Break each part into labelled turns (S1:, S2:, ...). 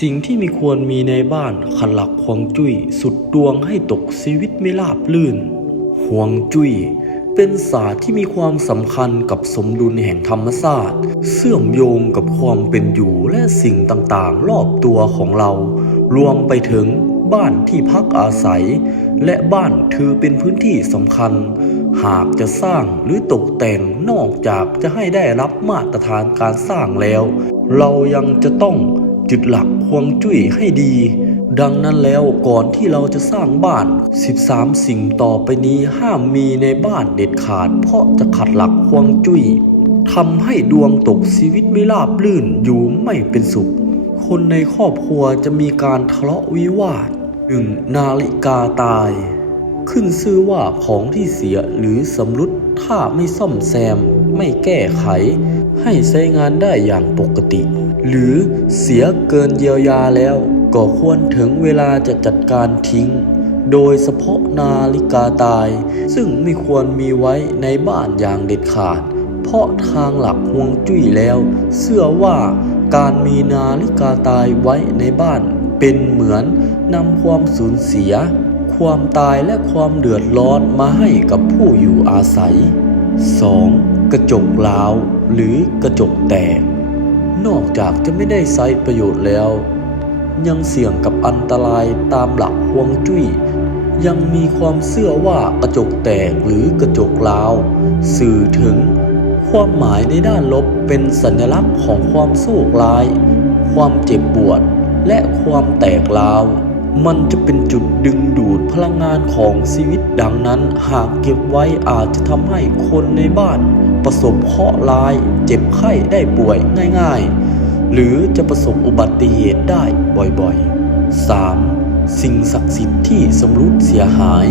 S1: สิ่งที่มีควรมีในบ้านขลักควงจุ้ยสุดดวงให้ตกชีวิตไม่ราบลื่นห่วงจุ้ยเป็นศาสตร์ที่มีความสำคัญกับสมดุลแห่งธรรมศาสตร์ เสื่อมโยงกับความเป็นอยู่และสิ่งต่างๆ รอบตัวของเรา รวมไปถึงบ้านที่พักอาศัย และบ้านถือเป็นพื้นที่สำคัญ หากจะสร้างหรือตกแต่งนอกจากจะให้ได้รับมาตรฐานการสร้างแล้ว เรายังจะต้อง จุดหลักควงจุ้ยให้ดี ดังนั้นแล้วก่อนที่เราจะสร้างบ้าน 13 สิ่งต่อไปนี้ห้ามมีในบ้านเด็ดขาด เพราะจะขัดหลักควงจุ้ยทำให้ดวงตกชีวิตไม่ราบลื่นอยู่ไม่เป็นสุข คนในครอบครัวจะมีการทะเลาะวิวาทหนึ่งนาฬิกาตาย ขึ้นชื่อว่าของที่เสียหรือสำรุดถ้าไม่ซ่อมแซม ไม่แก้ไข ให้ใช้งานได้อย่างปกติ หรือเสียเกินเยียวยาแล้ว ก็ควรถึงเวลาจะจัดการทิ้ง โดยเฉพาะนาฬิกาตาย ซึ่งไม่ควรมีไว้ในบ้านอย่างเด็ดขาด เพราะทางหลักฮวงจุ้ยแล้ว เชื่อว่าการมีนาฬิกาตายไว้ในบ้าน เป็นเหมือนนำความสูญเสีย ความตายและความเดือดร้อนมาให้กับผู้อยู่อาศัย 2. กระจกล้าวหรือกระจกแตก นอกจากจะไม่ได้ใช้ประโยชน์แล้ว ยังเสี่ยงกับอันตรายตามหลักฮวงจุ้ยยังมีความเชื่อว่ากระจกแตกหรือกระจกล้าว สื่อถึงความหมายในด้านลบเป็นสัญลักษณ์ของความโศกร้าย ความเจ็บปวด และความแตกร้าว มันจะเป็นจุดดึงดูดพลังงานของชีวิตดังนั้น หากเก็บไว้อาจจะทำให้คนในบ้าน ประสบเคราะห์ร้าย เจ็บไข้ได้ป่วยง่ายๆ หรือจะประสบอุบัติเหตุได้บ่อยๆ 3. สิ่งศักดิ์สิทธิ์ที่สำรุดเสียหาย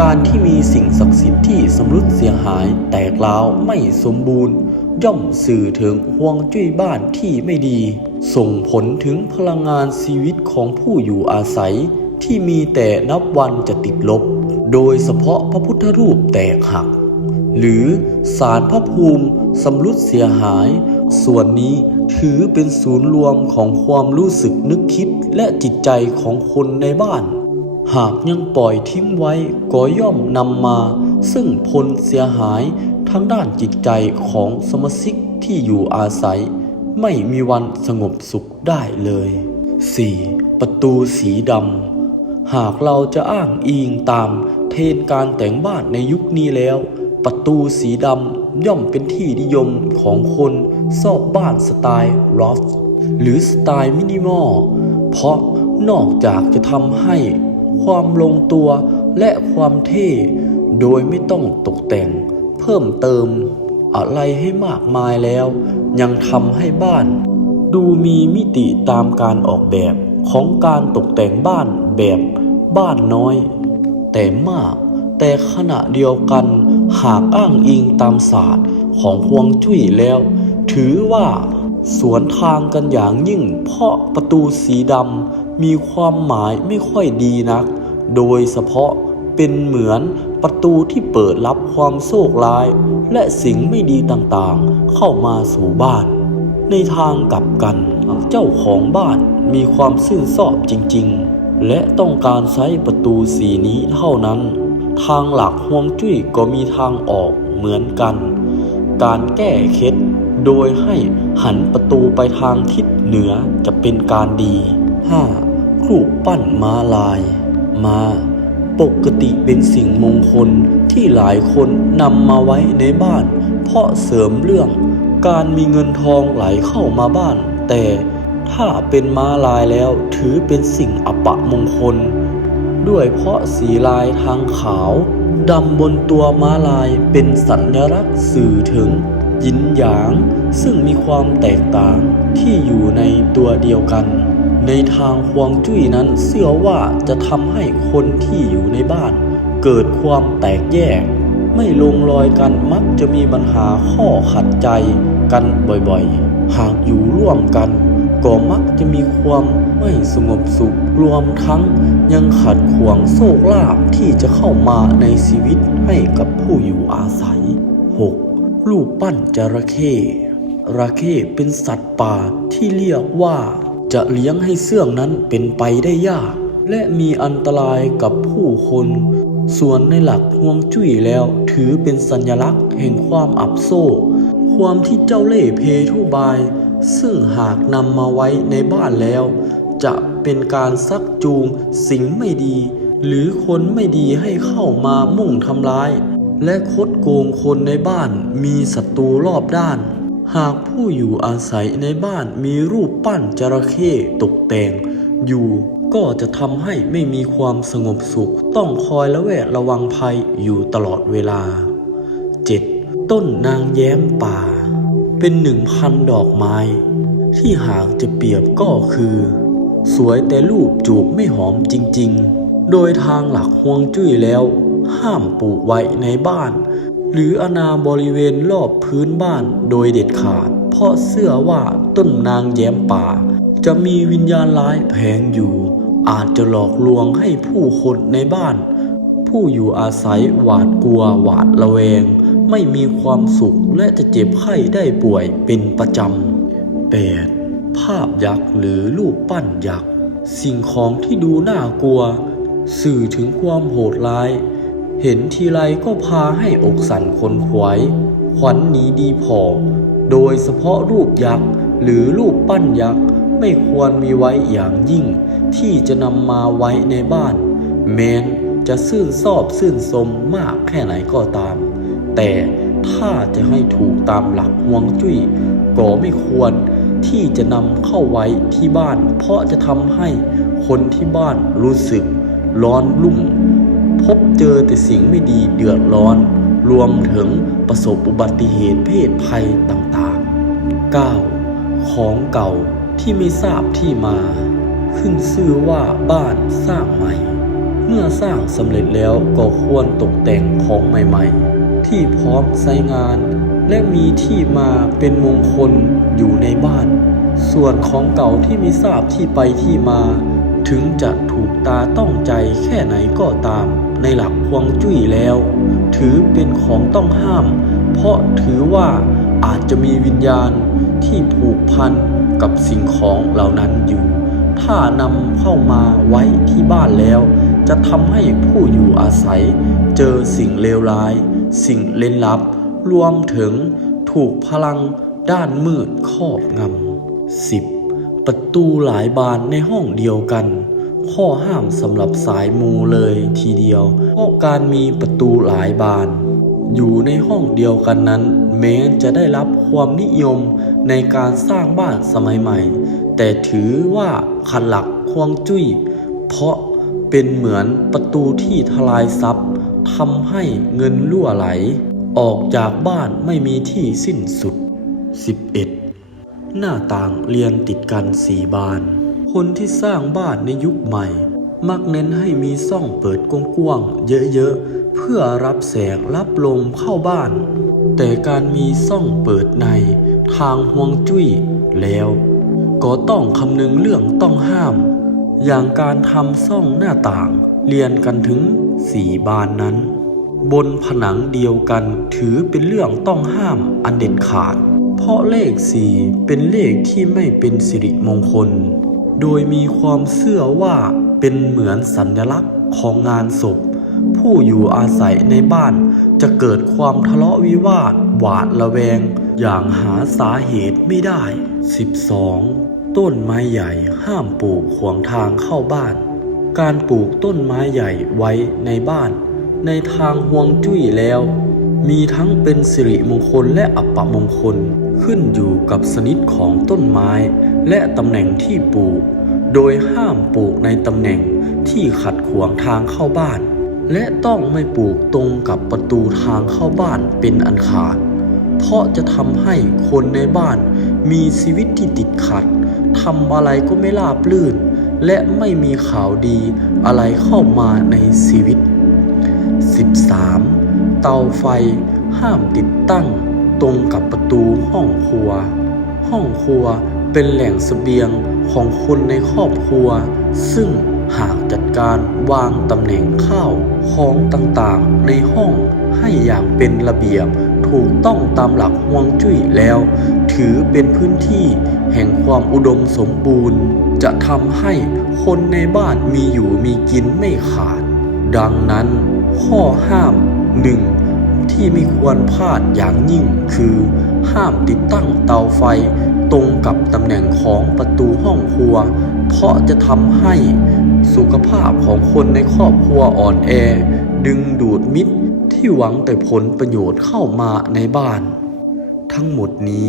S1: การที่มีสิ่งศักดิ์สิทธิ์ที่สำรุดเสียหายแตกร้าวไม่สมบูรณ์ ย่อมสื่อถึงห่วงจุ้ยบ้านที่ไม่ดี ส่งผลถึงพลังงานชีวิตของผู้อยู่อาศัยที่มีแต่นับวันจะติดลบ โดยเฉพาะพระพุทธรูปแตกหัก หรือสารพระภูมิสำรุดเสียหาย ส่วนนี้ถือเป็นศูนย์รวมของความรู้สึกนึกคิดและจิตใจของคนในบ้าน หากยังปล่อยทิ้งไว้ก็ย่อมนำมา ซึ่งผลเสียหายทั้งด้านจิตใจของสมาชิกที่อยู่อาศัย ไม่มีวันสงบสุขได้เลย 4. ประตูสีดำหากเราจะอ้างอิงตามเทรนการแต่งบ้านในยุคนี้แล้ว ประตูสีดำย่อมเป็นที่นิยมของคนชอบบ้านสไตล์รอสหรือสไตล์มินิมอล เพราะนอกจากจะทำให้ความลงตัวและความเท่ โดยไม่ต้องตกแต่งเพิ่มเติม อะไรให้มากมายแล้ว ยังทำให้บ้าน ดูมีมิติตามการออกแบบของการตกแต่งบ้านแบบบ้านน้อย แต่มากแต่ขณะเดียวกัน หากอ้างอิงตามศาสตร์ของฮวงจุ้ยแล้ว ถือว่าสวนทางกันอย่างยิ่ง เพราะประตูสีดำมีความหมายไม่ค่อยดีนัก โดยเฉพาะเป็นเหมือนประตูที่เปิดรับความโชคร้าย และสิ่งไม่ดีต่างๆ เข้ามาสู่บ้าน ในทางกลับกัน เจ้าของบ้านมีความซื่นชอบจริงๆ และต้องการใช้ประตูสีนี้เท่านั้น ทางหลักฮวงจุ้ยก็มีทางออกเหมือนกัน การแก้เคล็ดโดยให้หันประตูไปทางทิศเหนือจะเป็นการดี 5. รูปปั้นม้าลาย มาปกติเป็นสิ่งมงคลที่หลายคนนำมาไว้ในบ้าน เพราะเสริมเรื่อง การมีเงินทองไหลเข้ามาบ้าน แต่ถ้าเป็นม้าลายแล้วถือเป็นสิ่งอัปมงคล ด้วยเพราะสีลายทางขาวดำบนตัวม้าลายเป็นสัญลักษณ์สื่อถึงยินหยาง ซึ่งมีความแตกต่างที่อยู่ในตัวเดียวกัน ในทางฮวงจุ้ยนั้นเชื่อว่าจะทำให้คนที่อยู่ในบ้าน เกิดความแตกแยก ไม่ลงรอยกันมักจะมีปัญหาข้อขัดใจกันบ่อยๆ หากอยู่ร่วมกัน ก็มักจะมีความ ไม่สงบสุขรวมทั้งยังขัดขวางโชคลาภที่จะเข้ามาในชีวิตให้กับผู้อยู่อาศัย 6. รูปปั้นจระเข้ระเข้เป็นสัตว์ป่าที่เรียกว่า จะเลี้ยงให้เสื่องนั้นเป็นไปได้ยาก และมีอันตรายกับผู้คน ส่วนในหลักฮวงจุ้ยแล้วถือเป็นสัญลักษณ์แห่งความอับโซ่ความที่เจ้าเล่ห์เพทุบาย ซึ่งหากนำมาไว้ในบ้านแล้ว จะเป็นการซักจูงสิ่งไม่ดี หรือคนไม่ดีให้เข้ามามุ่งทำร้าย และคดโกงคนในบ้านมีศัตรูรอบด้าน หากผู้อยู่อาศัยในบ้านมีรูปปั้นจระเข้ตกแต่ง อยู่ก็จะทำให้ไม่มีความสงบสุข ต้องคอยระแวดระวังภัยอยู่ตลอดเวลา 7. ต้นนางแย้มป่า เป็นหนึ่งพันดอกไม้ ที่หากจะเปรียบก็คือ สวยแต่รูปจูบไม่หอมจริงๆ โดยทางหลักฮวงจุ้ยแล้ว ห้ามปลูกไว้ในบ้าน หรืออนาบริเวณรอบพื้นบ้านโดยเด็ดขาด เพราะเชื่อว่าต้นนางแย้มป่า จะมีวิญญาณร้ายแผงอยู่ อาจจะหลอกลวงให้ผู้คนในบ้าน ผู้อยู่อาศัยหวาดกลัวหวาดระแวง ไม่มีความสุขและจะเจ็บไข้ได้ป่วยเป็นประจำ 8. ภาพยักษ์หรือรูปปั้นยักษ์ สิ่งของที่ดูน่ากลัว สื่อถึงความโหดร้าย เห็นทีไรก็พาให้อกสั่นขนขวายขวัญหนีดีพอ โดยเฉพาะรูปยักษ์หรือรูปปั้นยักษ์ไม่ควรมีไว้อย่างยิ่ง ที่จะนำมาไว้ในบ้าน แม้นจะซื่นซอบซื่นสมมากแค่ไหนก็ตาม แต่ถ้าจะให้ถูกตามหลักฮวงจุ้ยก็ไม่ควร ที่จะนำเข้าไว้ที่บ้าน เพราะจะทำให้คนที่บ้านรู้สึกร้อนรุ่ม พบเจอแต่สิ่งไม่ดีเดือดร้อน รวมถึงประสบอุบัติเหตุเพศภัยต่างๆ 9. ของเก่าที่ไม่ทราบที่มา ขึ้นชื่อว่าบ้านสร้างใหม่ เมื่อสร้างสำเร็จแล้วก็ควรตกแต่งของใหม่ๆ ที่พร้อมใช้งาน และมีที่มาเป็นมงคลอยู่ในบ้าน ส่วนของเก่าที่ม่ทราบที่ไปที่มา ถึงจะถูกตาต้องใจแค่ไหนก็ตาม ในหลักฮวงจุ้ยแล้ว ถือเป็นของต้องห้าม เพราะถือว่าอาจจะมีวิญญาณที่ผูกพันกับสิ่งของเหล่านั้นอยู่ ถ้านำเข้ามาไว้ที่บ้านแล้ว จะทำให้ผู้อยู่อาศัย เจอสิ่งเลวร้าย สิ่งเล่นลับ รวมถึงถูกพลังด้านมืดครอบงำ 10. ประตูหลายบานในห้องเดียวกัน ข้อห้ามสำหรับสายมูเลยทีเดียว เพราะการมีประตูหลายบาน อยู่ในห้องเดียวกันนั้น แม้จะได้รับความนิยมในการสร้างบ้านสมัยใหม่ แต่ถือว่าขัดหลักควงจุ้ย เพราะเป็นเหมือนประตูที่ทลายทรัพย์ทำให้เงินรั่วไหล ออกจากบ้านไม่มีที่สิ้นสุด 11. หน้าต่างเรียงติดกันสี่บาน คนที่สร้างบ้านในยุคใหม่ มักเน้นให้มีซ่องเปิดกว้างๆเยอะๆ เพื่อรับแสงรับลมเข้าบ้าน แต่การมีซ่องเปิดในทางฮวงจุ้ยแล้ว ก็ต้องคำนึงเรื่องต้องห้าม อย่างการทำซ่องหน้าต่างเรียนกันถึงสี่บานนั้น บนผนังเดียวกันถือเป็นเรื่องต้องห้ามอันเด็ดขาด เพราะเลขสี่เป็นเลขที่ไม่เป็นสิริมงคล โดยมีความเชื่อว่าเป็นเหมือนสัญลักษณ์ของงานศพ ผู้อยู่อาศัยในบ้านจะเกิดความทะเลาะวิวาทหวาดระแวง อย่างหาสาเหตุไม่ได้ 12. ต้นไม้ใหญ่ห้ามปลูกขวางทางเข้าบ้าน การปลูกต้นไม้ใหญ่ไว้ในบ้าน ในทางฮวงจุ้ยแล้ว มีทั้งเป็นสิริมงคลและอัปมงคลขึ้นอยู่กับชนิดของต้นไม้ และตำแหน่งที่ปลูก โดยห้ามปลูกในตำแหน่งที่ขัดขวางทางเข้าบ้าน และต้องไม่ปลูกตรงกับประตูทางเข้าบ้านเป็นอันขาด เพราะจะทำให้คนในบ้านมีชีวิตที่ติดขัดทำอะไรก็ไม่ราบรื่น และไม่มีข่าวดีอะไรเข้ามาในชีวิต 13. เตาไฟห้ามติดตั้งตรงกับประตูห้องครัว ห้องครัวเป็นแหล่งเสบียงของคนในครอบครัว ซึ่งหากจัดการวางตำแหน่งข้าวของต่างๆ ในห้องให้อย่างเป็นระเบียบถูกต้องตามหลักฮวงจุ้ยแล้ว ถือเป็นพื้นที่แห่งความอุดมสมบูรณ์ จะทำให้คนในบ้านมีอยู่มีกินไม่ขาด ดังนั้น ข้อห้ามหนึ่งที่ไม่ควรพลาดอย่างยิ่งคือ ห้ามติดตั้งเตาไฟ ตรงกับตำแหน่งของประตูห้องครัว เพราะจะทำให้สุขภาพของคนในครอบครัวอ่อนแอ ดึงดูดมิตรที่หวังแต่ผลประโยชน์เข้ามาในบ้าน ทั้งหมดนี้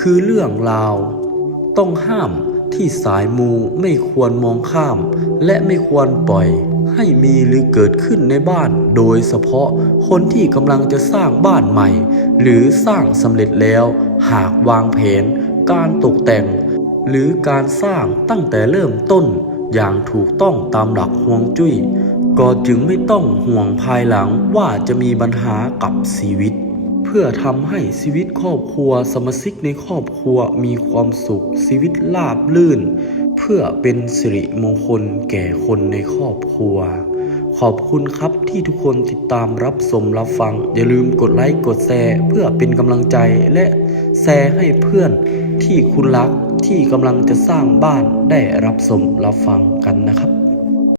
S1: คือเรื่องราว ต้องห้ามที่สายมูไม่ควรมองข้าม และไม่ควรปล่อย ให้มีหรือเกิดขึ้นในบ้าน โดยเฉพาะคนที่กำลังจะสร้างบ้านใหม่ หรือสร้างสำเร็จแล้ว หากวางแผน การตกแต่ง หรือการสร้างตั้งแต่เริ่มต้น อย่างถูกต้องตามหลักฮวงจุ้ยก็จึงไม่ต้องห่วงภายหลังว่าจะมีปัญหากับชีวิต เพื่อทำให้ชีวิตครอบครัวสมาชิกในครอบครัวมีความสุขชีวิตราบลื่น เพื่อเป็นสิริมงคลแก่คนในครอบครัว ขอบคุณครับที่ทุกคนติดตามรับชมรับฟัง อย่าลืมกดไลค์กดแชร์เพื่อเป็นกำลังใจและแชร์ให้เพื่อนที่คุณรักที่กำลังจะสร้างบ้านได้รับชมรับฟังกันนะครับ